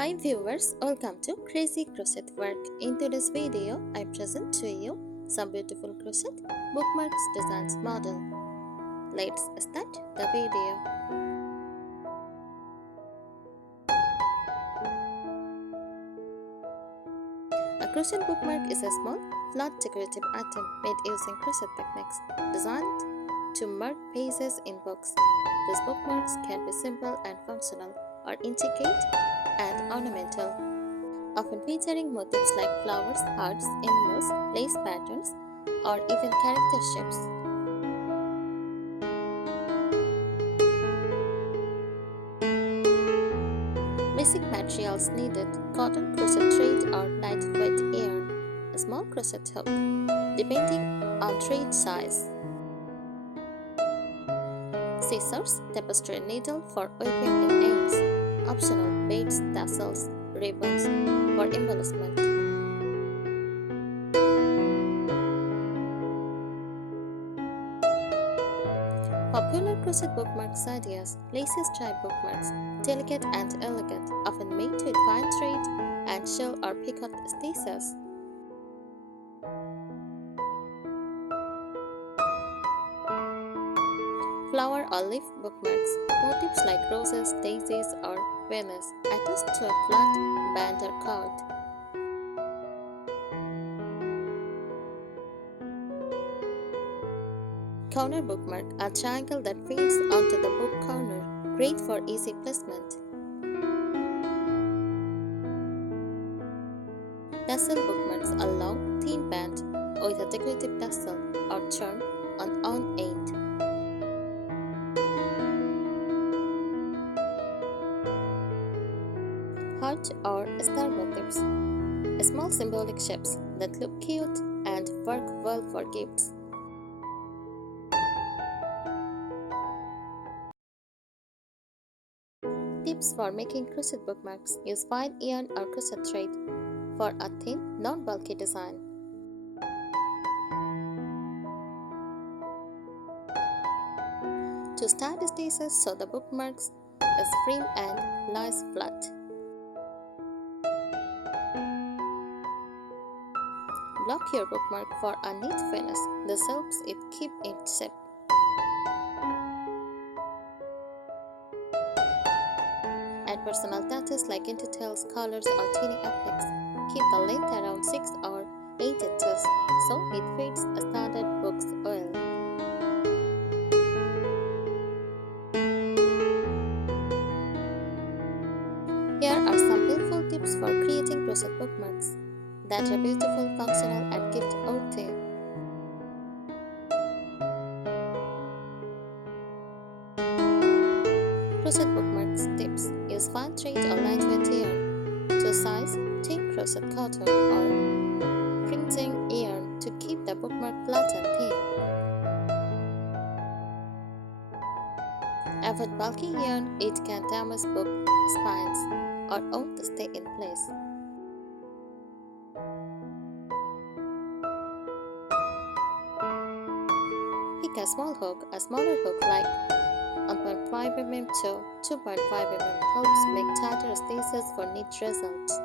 Hi viewers, welcome to Crazy Crochet Work. In today's video, I present to you some beautiful crochet bookmarks designs model. Let's start the video. A crochet bookmark is a small, flat decorative item made using crochet techniques designed to mark pages in books. These bookmarks can be simple and functional, or intricate and ornamental, often featuring motifs like flowers, hearts, animals, lace patterns, or even character shapes. Basic materials needed: cotton crochet thread or lightweight yarn, a small crochet hook, depending on thread size, scissors, tapestry needle for weaving in ends, optional beads, tassels, ribbons for embellishment. Popular crochet bookmarks ideas: lacy stripe bookmarks, delicate and elegant, often made with fine thread and shell or picot stitches. Flower or leaf bookmarks, motifs like roses, daisies, or Venus, attached to a flat band or cord. Corner bookmark, a triangle that fits onto the book corner, great for easy placement. Tassel bookmarks, a long, thin band with a decorative tassel or charm on one end. Heart or star motifs, small symbolic shapes that look cute and work well for gifts. Tips for making crochet bookmarks: use fine yarn or crochet thread for a thin, non-bulky design. To start stitches so the bookmarks is firm and lies flat. Block your bookmark for a neat finish. This helps it keep its shape. Add personal touches like details, colors, or teeny appliques. Keep the length around 6 or 8 inches so it fits a standard book's oil. Here are some helpful tips for creating crochet bookmarks that are beautiful, functional, and gift-worthy. Crochet bookmarks tips: use fine thread or lightweight yarn. To size 10 crochet cotton or fringing yarn to keep the bookmark flat and thin. Avoid bulky yarn, it can damage book spines or won't stay in place. Pick a small hook. A smaller hook like 1.5 mm to 2.5 mm helps make tighter stitches for neat results.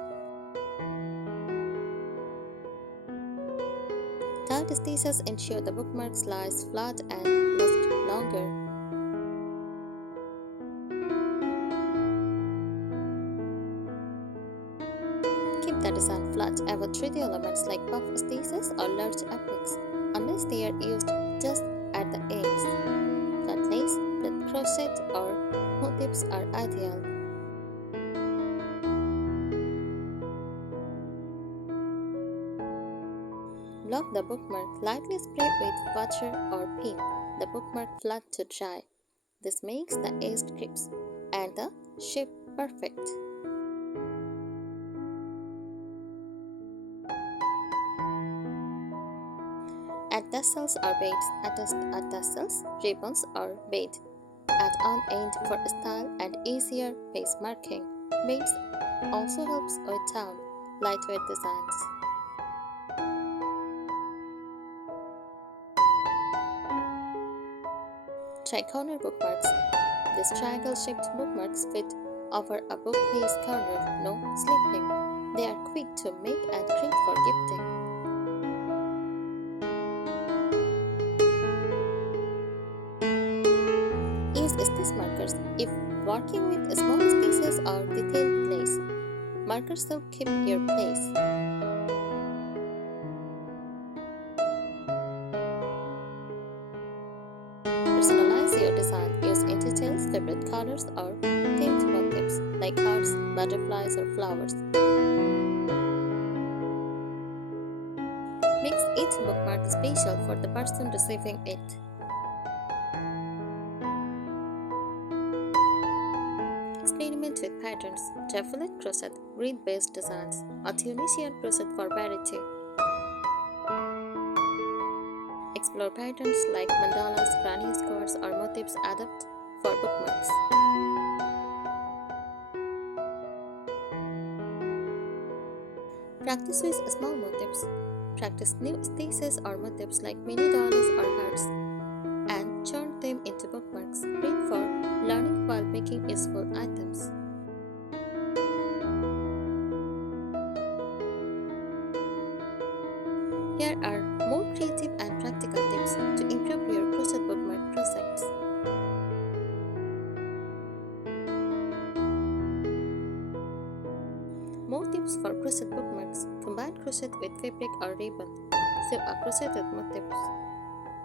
Tight stitches ensure the bookmarks lies flat and last longer. Keep the design flat. Avoid 3D elements like puff stitches or large appliques unless they are used just at the ends. Flat lace, flat crochet, or motifs are ideal. Block the bookmark. Lightly spray with water or pin the bookmark flat to dry. This makes the edge crisp and the shape perfect. Add tassels or beads. Add tassels, ribbons, or bead at one end for style and easier face marking. Beads also helps with town, lightweight designs. Tricorner bookmarks. These triangle-shaped bookmarks fit Offer a bookcase corner, no sleeping. They are quick to make and great for gifting. Use space markers if working with small spaces or detailed place. Markers will keep your place. Personalize your design. Use details, favorite colors, or themed motifs like hearts, butterflies, or flowers. Makes each bookmark special for the person receiving it. Experiment with patterns. Travelet crochet, grid-based designs, or Tunisian crochet for variety. Explore patterns like mandalas, granny squares, or motifs adapt for bookmarks. Practice with small motifs. Practice new spaces or motifs like mini dollies or hearts and turn them into bookmarks, great for learning while making useful items. Here are more creative and practical tips to improve your crochet bookmark projects. More tips for crochet bookmarks. Combine crochet with fabric or ribbon. Sew a crocheted motif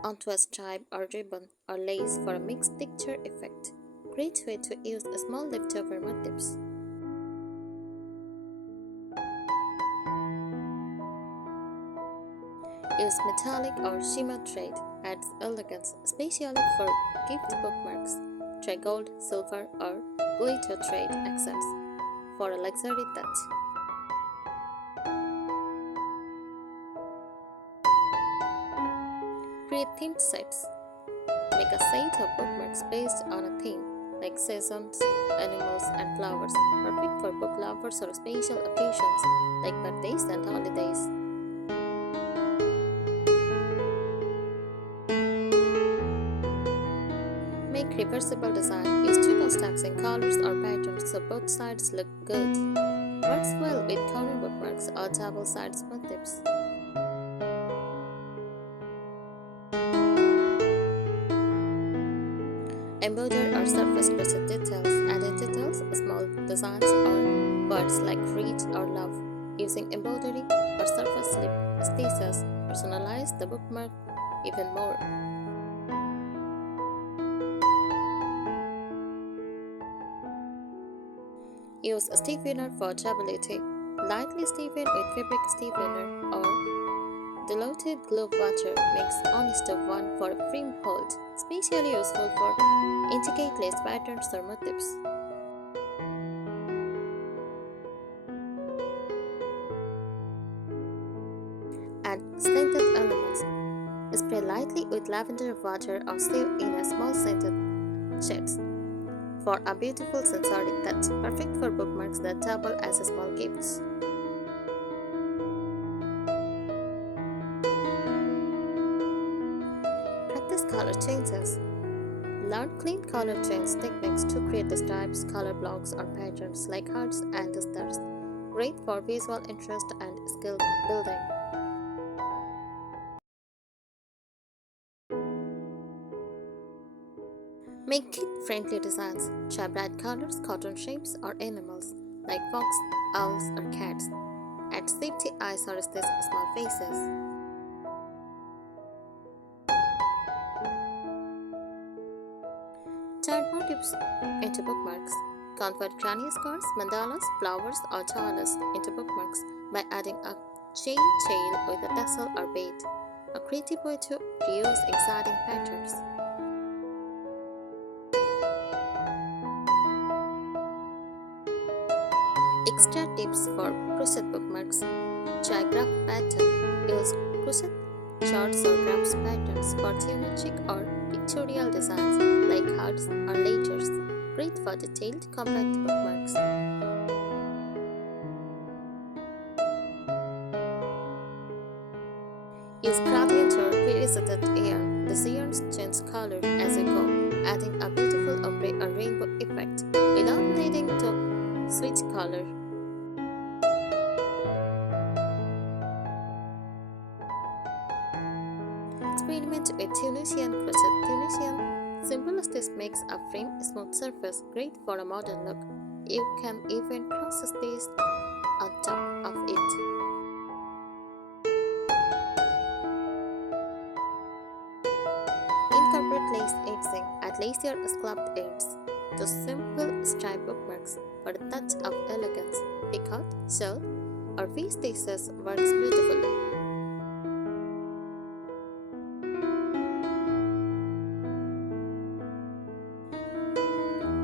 onto a stripe or ribbon or lace for a mixed texture effect. Great way to use small leftover motifs. Use metallic or shimmer thread, adds elegance, especially for gift bookmarks. Try gold, silver, or glitter thread accents for a luxury touch. Create themed sets. Make a set of bookmarks based on a theme, like seasons, animals, and flowers, perfect for book lovers or special occasions, like birthdays and holidays. Make reversible design. Use two contrasting colors or patterns so both sides look good. Works well with corner bookmarks or double sides motifs. Embroider or surface crochet details. Added details, small designs, or words like read or love. Using embroidery or surface slip stitches, personalize the bookmark even more. Use a stiffener for durability. Lightly stiffen with fabric stiffener or diluted glue water. Mix honest of one for a firm hold. Especially useful for intricate lace patterns or motifs. Add scented elements. Spray lightly with lavender water or sew in a small scented shades for a beautiful sensory touch, perfect for bookmarks that double as small gifts. Practice color changes. Learn clean color change techniques to create the stripes, color blocks, or patterns like hearts and stars. Great for visual interest and skill building. Make kid-friendly designs. Try bright colors, cotton shapes, or animals like fox, owls, or cats. Add safety eyes or stitch small faces. Turn motifs into bookmarks. Convert granny squares, mandalas, flowers, or talas into bookmarks by adding a chain tail with a tassel or bead. A creative way to reuse exciting patterns. Extra tips for crochet bookmarks. Try graph pattern. Use crochet charts or graphs patterns for geometric or pictorial designs like hearts or letters. Great for detailed, compact bookmarks. Use gradient or pre-setted yarn. The yarns change color as you go, adding a beautiful ombre or rainbow effect without needing to color. Experiment with Tunisian crochet. Tunisian simple as this makes a frame smooth surface, great for a modern look. You can even cross stitch on top of it. Incorporate lace edging. Add lace your scalloped ends to simple stripe bookmarks for a touch of elegance. Peacock, shell, or V-stitches works beautifully.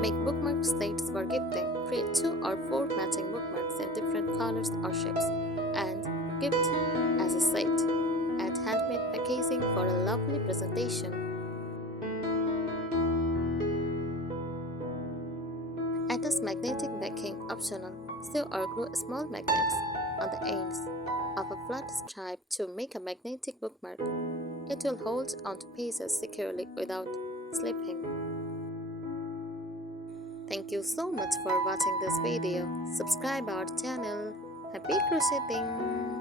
Make bookmark sets for gifting. Create 2 or 4 matching bookmarks in different colors or shapes and gift as a set. Add handmade packaging for a lovely presentation. Add as magnetic backing optional. Sew or glue small magnets on the ends of a flat stripe to make a magnetic bookmark. It will hold onto pages securely without slipping. Thank you so much for watching this video. Subscribe our channel. Happy crocheting!